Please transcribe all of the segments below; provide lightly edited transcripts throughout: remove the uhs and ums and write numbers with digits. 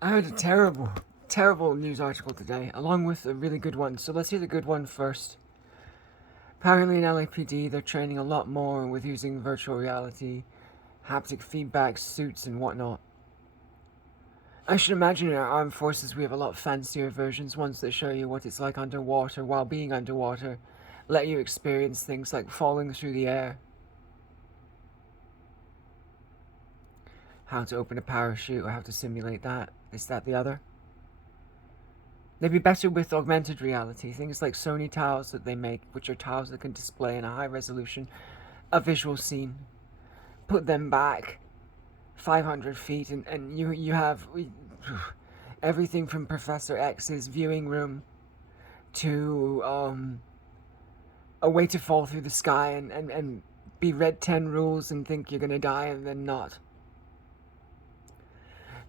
I heard a terrible, terrible news article today, along with a really good one. So let's hear the good one first. Apparently in LAPD, they're training a lot more with using virtual reality, haptic feedback, suits, and whatnot. I should imagine in our armed forces we have a lot fancier versions, ones that show you what it's like underwater while being underwater, let you experience things like falling through the air, how to open a parachute or how to simulate that, this, that, the other. They'd be better with augmented reality, things like Sony tiles that they make, which are tiles that can display in a high resolution a visual scene. Put them back 500 feet and you have everything from Professor X's viewing room to a way to fall through the sky and be read 10 rules and think you're gonna die and then not.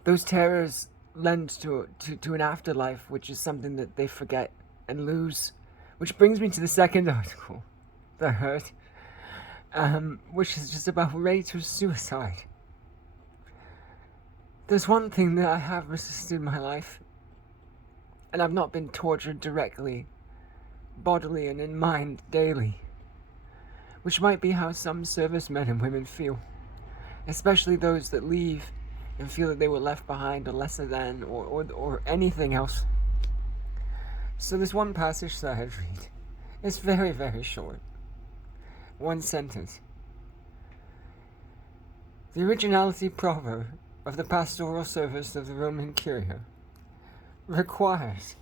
Those terrors lend to an afterlife, which is something that they forget and lose. Which brings me to the second article, The Hurt, which is just about rate of suicide. There's one thing that I have resisted in my life, and I've not been tortured directly, bodily and in mind daily, which might be how some servicemen and women feel, especially those that leave and feel that they were left behind or lesser than or anything else. So there's one passage that I'd read. It's very, very short. One sentence. The originality proper of the pastoral service of the Roman Curia requires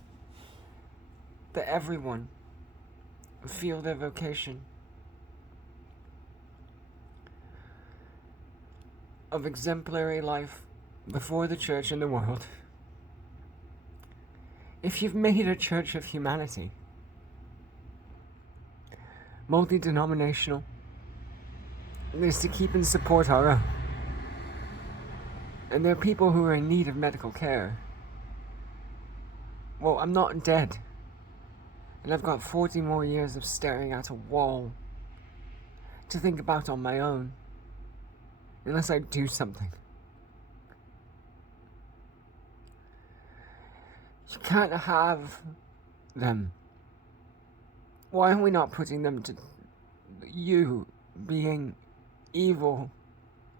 that everyone feel their vocation of exemplary life before the church and the world. If you've made a church of humanity, multi-denominational, it is to keep and support our own. And there are people who are in need of medical care. Well, I'm not dead. And I've got 40 more years of staring at a wall to think about on my own, unless I do something. You can't have them. Why are we not putting them to you being evil,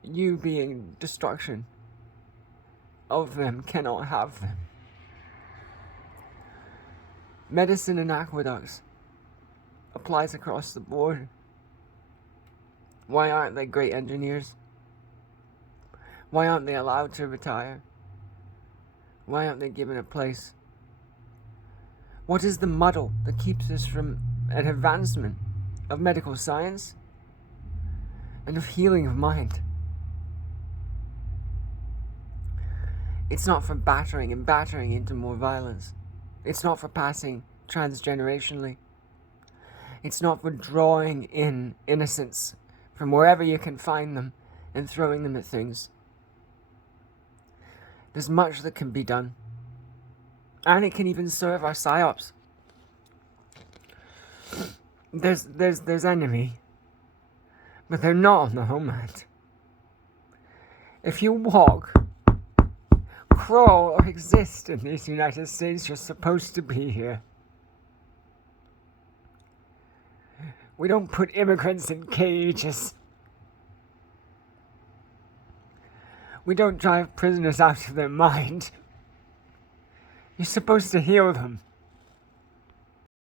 you being destruction of them cannot have them? Medicine and aqueducts applies across the board. Why aren't they great engineers? Why aren't they allowed to retire? Why aren't they given a place? What is the muddle that keeps us from an advancement of medical science and of healing of mind? It's not for battering and battering into more violence. It's not for passing transgenerationally. It's not for drawing in innocents from wherever you can find them and throwing them at things. There's much that can be done. And it can even serve our psyops. There's enemy, but they're not on the homeland. If you walk, crawl, or exist in these United States, you're supposed to be here. We don't put immigrants in cages. We don't drive prisoners out of their mind. You're supposed to heal them.